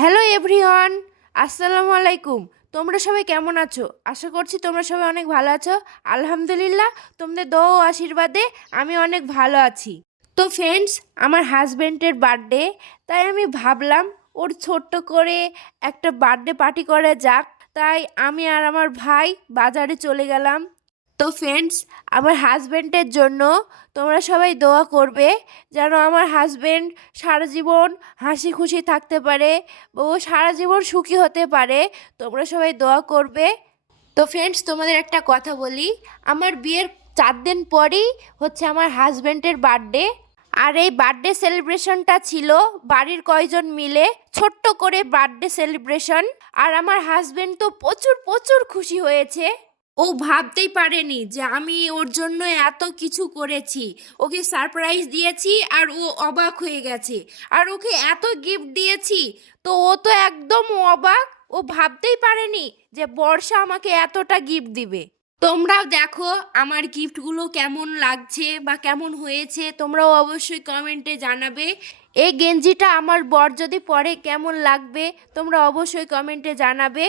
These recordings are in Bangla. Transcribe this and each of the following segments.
হ্যালো এভরিওয়ান, আসসালামু আলাইকুম। তোমরা সবাই কেমন আছো? আশা করছি তোমরা সবাই অনেক ভালো আছো। আলহামদুলিল্লাহ, তোমাদের দো আশীর্বাদে আমি অনেক ভালো আছি। তো ফ্রেন্ডস আমার হাজব্যান্ডের বার্থডে তাই আমি ভাবলাম ওর ছোট্ট করে একটা বার্থডে পার্টি করা যাক। তাই আমি আর আমার ভাই বাজারে চলে গেলাম। তো ফ্রেন্ডস আমার হাজব্যান্ডের জন্য তোমরা সবাই দোয়া করবে যেন আমার হাজব্যান্ড সারা জীবন হাসি খুশি থাকতে পারে ও সারা জীবন সুখী হতে পারে, তোমরা সবাই দোয়া করবে। তো ফ্রেন্ডস তোমাদের একটা কথা বলি, আমার বিয়ের চার দিন পরেই হচ্ছে আমার হাজব্যান্ডের বার্থডে আর এই বার্থডে সেলিব্রেশনটা ছিল বাড়ির কয়জন মিলে ছোট্ট করে বার্থডে সেলিব্রেশন আর আমার হাজব্যান্ড তো প্রচুর প্রচুর খুশি হয়েছে। ও ভাবতেই পারেনি যে আমি ওর জন্য এত কিছু করেছি। ওকে সারপ্রাইজ দিয়েছি আর ও অবাক হয়ে গেছে। আর ওকে এত গিফট দিয়েছি, তো ও তো একদম অবাক। ও ভাবতেই পারেনি যে বর্ষা আমাকে এতটা গিফট দিবে। তোমরাও দেখো আমার গিফটগুলো কেমন লাগছে বা কেমন হয়েছে। তোমরাও অবশ্যই কমেন্টে জানাবে। এই গেঞ্জিটা আমার বর যদি পরে কেমন লাগবে, তোমরা অবশ্যই কমেন্টে জানাবে।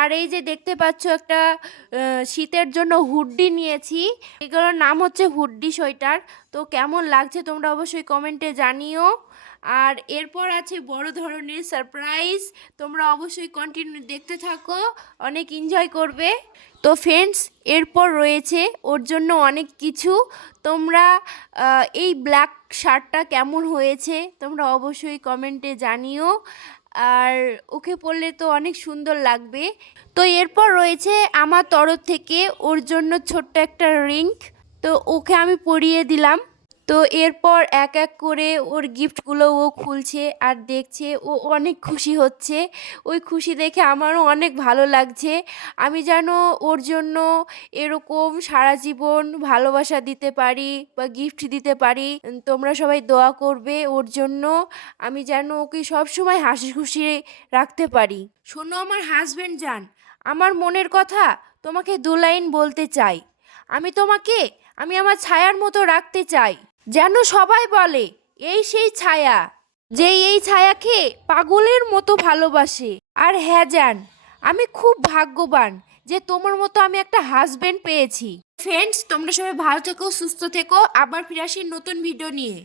আর এই যে দেখতে পাচ্ছ একটা শীতের জন্য হুড্ডি নিয়েছি। এগুলোর নাম হচ্ছে হুড্ডি সোয়েটার। তো কেমন লাগছে তোমরা অবশ্যই কমেন্টে জানিও। আর এরপর আছে বড় ধরনের সারপ্রাইজ তোমরা অবশ্যই কন্টিনিউ দেখতে থাকো, অনেক এনজয় করবে। তো ফ্রেন্ডস এরপর রয়েছে ওর জন্য অনেক কিছু। তোমরা এই ব্ল্যাক শার্টটা কেমন হয়েছে তোমরা অবশ্যই কমেন্টে জানিও। আর ওকে পরলে তো অনেক সুন্দর লাগবে। তো এরপর রয়েছে আমার তরফ থেকে ওর জন্য ছোট্ট একটা রিং। তো ওকে আমি পরিয়ে দিলাম। তো এরপর এক এক করে ওর গিফটগুলো ও খুলছে আর দেখছে ও অনেক খুশি হচ্ছে। ওই খুশি দেখে আমারও অনেক ভালো লাগছে। আমি যেন ওর জন্য এরকম সারা জীবন ভালোবাসা দিতে পারি বা গিফট দিতে পারি, তোমরা সবাই দোয়া করবে ওর জন্য। আমি যেন ওকে সবসময় হাসি খুশি রাখতে পারি। শোনো আমার হাজব্যান্ড যান আমার মনের কথা তোমাকে দু লাইন বলতে চাই। আমি তোমাকে আমি আমার ছায়ার মতো রাখতে চাই। যেন সবাই বলে, এই সেই ছায়া। যে এই ছায়াকে পাগলের মতো ভালোবাসে। আর হ্যাঁ যান আমি খুব ভাগ্যবান যে তোমার মতো আমি একটা হাজবেন্ড পেয়েছি। ফ্রেন্ডস তোমরা সবাই ভালো থেকো, সুস্থ থেকো। আবার ফিরে আসি নতুন ভিডিও নিয়ে।